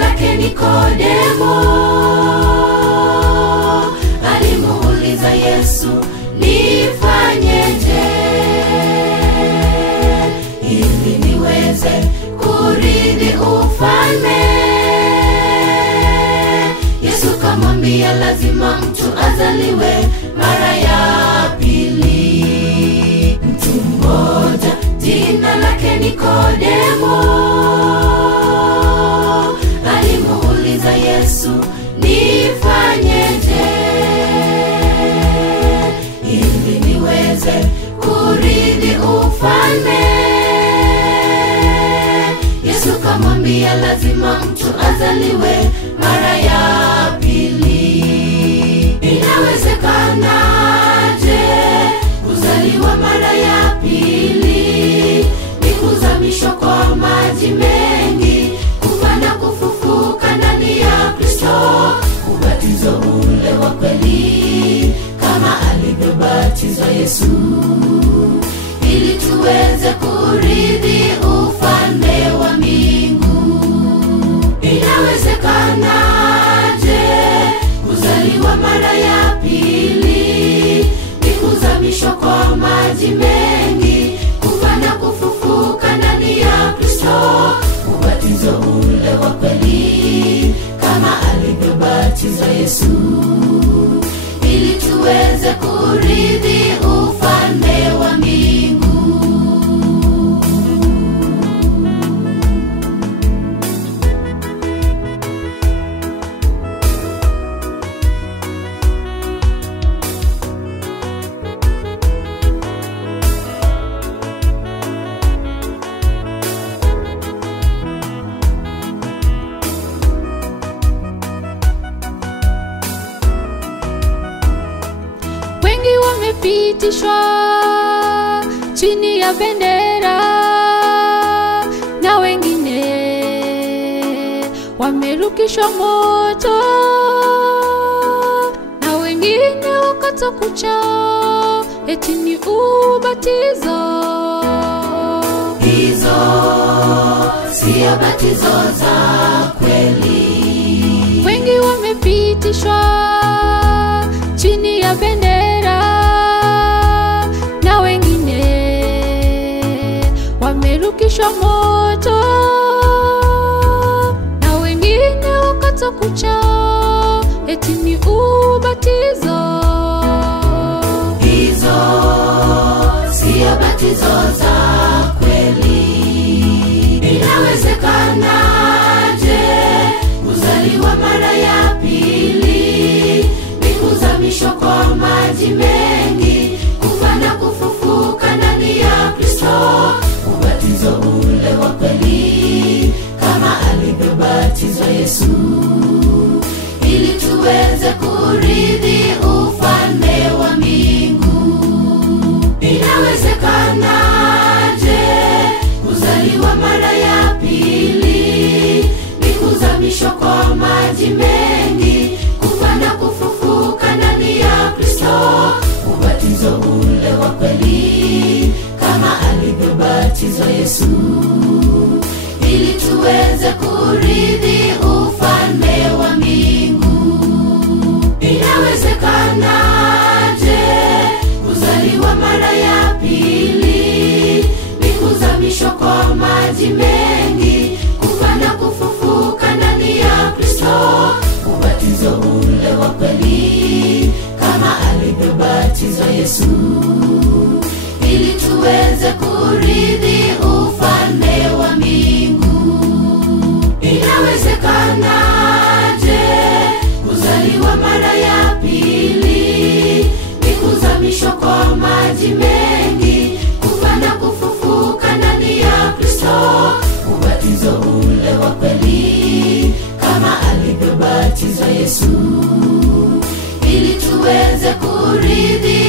lake Nikodemo. Alimuuliza Yesu, nifanyeje ili niweze kurithi ufalme? Yesu kamwambia, lazima mtu azaliwe mara ya pili. Mtu mmoja jina lake Nikodemo alimuuliza Yesu, nifanyeje ili niweze kurithi ufalme? Yesu kamwambia, lazima mtu azaliwe mara ya pili. Inawezekanaje kuzaliwa mara ya pili? Ni kuzamishwa kwa maji mengi, kufa na kufufuka ndani ya Kristo, ubatizo ule wa kweli kama alivyobatizwa Yesu, ili tuweze kurithi ufalme wa mbingu. Inawezekanaje kuzaliwa mara ya pili? Ni kuzamishwa kwa maji mengi, kufa na kufufuka ndani ya Kristo, ubatizo ule wa kweli kama alivyobatizwa Yesu, ili tuweze kurithi ufalme wa mbingu. Wengi wamepitishwa chini ya bendera, na wengine wamerukishwa moto, na wengine wakata kucha, eti ni ubatizo. Hizo sio batizo za kweli. Wengi wamepitishwa chini ya bendera, na wengine wamerukishwa moto, na wengine wakata kucha, eti ni ubatizo. Hizo sio batizo za kweli. Inawezekanaje kuzaliwa mara ya pili? Ni kuzamishwa kwa maji mengi, kufa na kufufuka ndani ya Kristo, ubatizo ule wa kweli kama alivyobatizwa Yesu, ili tuweze kurithi ufalme wa mbingu. Inawezekanaje kuzaliwa mara ya pili? Ni kuzamishwa kwa maji mengi, kufa na kufufuka ndani ya Kristo, ubatizo ule wa kweli kama alivyobatizwa Yesu, ili tuweze kurithi ufalme wa mbingu. Inawezekanaje kuzaliwa mara ya pili? Ni kuzamishwa kwa maji mengi, kufa na kufufuka ndani ya Kristo, ubatizo ule wa kweli kama alivyobatizwa Yesu, ili tuweze kurithi ufalme wa mbingu. Inawezekanaje kuzaliwa mara ya pili? Ni kuzamishwa kwa maji mengi, kufa na kufufuka ndani ya Kristo, ubatizo ule wa kweli kama alivyobatizwa Yesu, ili tuweze kurithi